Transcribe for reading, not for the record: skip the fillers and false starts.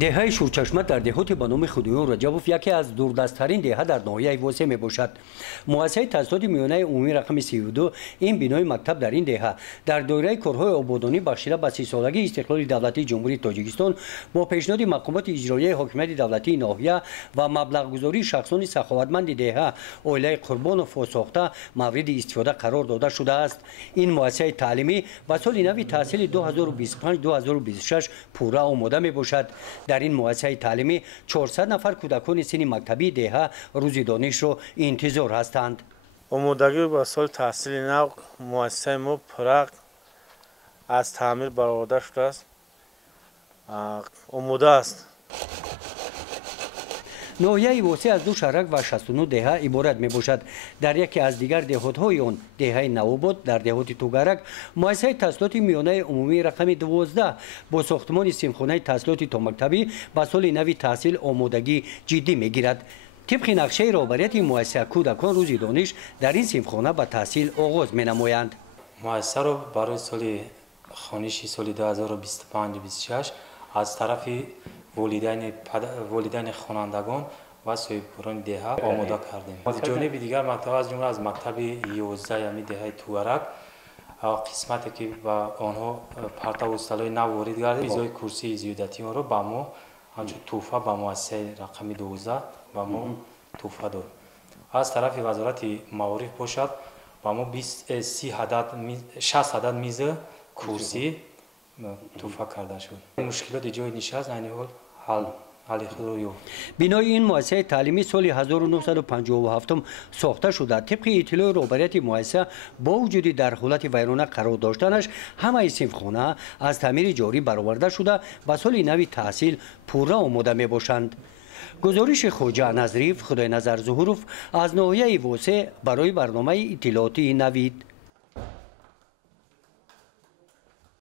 دهه شورچشمه در دهات به نام خدیون رجبوف یکی از دوردستترین دهه در ناحیه واسه می باشد. مؤسسه تاسیسات میانه عمومی رقم 32 این بنای مکتب در این دهه در دوره کارهای آبادانی بخشیده به 30 سالگی استقلال دولتی جمهوری تاجیکستان با پیشنهاد مقامات اجرایی حاکمیت دولتی ناحیه و مبلغ گذاری شخصان سخاوتمند دهه اویلای قربان و فاساخته مورد استفاده قرار داده شده است. این مؤسسه تعلیمی به سال نو تحصیل 2025-2026 پوره آماده می باشد. در این مؤسسه تعلیمی 400 نفر کودکان سن مکتبی دهه روز دانش را انتظار هستند. آمادگی با سال تحصیل نو مؤسسه ما پرق از تعمیر برآورده شده است. آماده است. ناحیه واسه از 2 شهرک و 69 دهه عبارت می باشد. در یکی از دیگر دهات‌های آن دهه نوآباد در دهات توگرک مؤسسه تحصیلات میانه عمومی رقم 12 با ساختمان سیمخانه تحصیلات تا مکتبی به سال نو تحصیل آمادگی جدی می گیرد. طبق نقشه رهبریت مؤسسه کودکان روز دانش در این سیمخانه به تحصیل آغاز می نمایند. مؤسسه را برای سال خوانشی سال 2025-26 از طرف والدین خوانندگان و صاحبکاران دهه آماده کردیم. از جانب دیگر مکتب از جمله از مکتب 11 یعنی دهه توگرک قسمتی که با آنها پرتو استالای نو وارد گردید ویزای کرسی زیادتی را با ما همچون توفه با مؤسسه رقم 12 با ما توفه داد. از طرف وزارت معارف باشد با ما 60 عدد میز کرسی توفه کرده شد. مشکلات جای نشست یعنی حل بنای این مؤسسه تعلیمی سال 1957 ساخته شده. طبق اطلاع رهبریت مؤسسه با وجود در حالت ویرانه قرار داشتنش همه صنفخانه از تعمیر جاری برآورده شده و سال نو تحصیل پوره آماده می باشند. گزارش خوجا نظریف خدای نظر ظهوروف از ناحیه واسه برای برنامه اطلاعاتی نوید.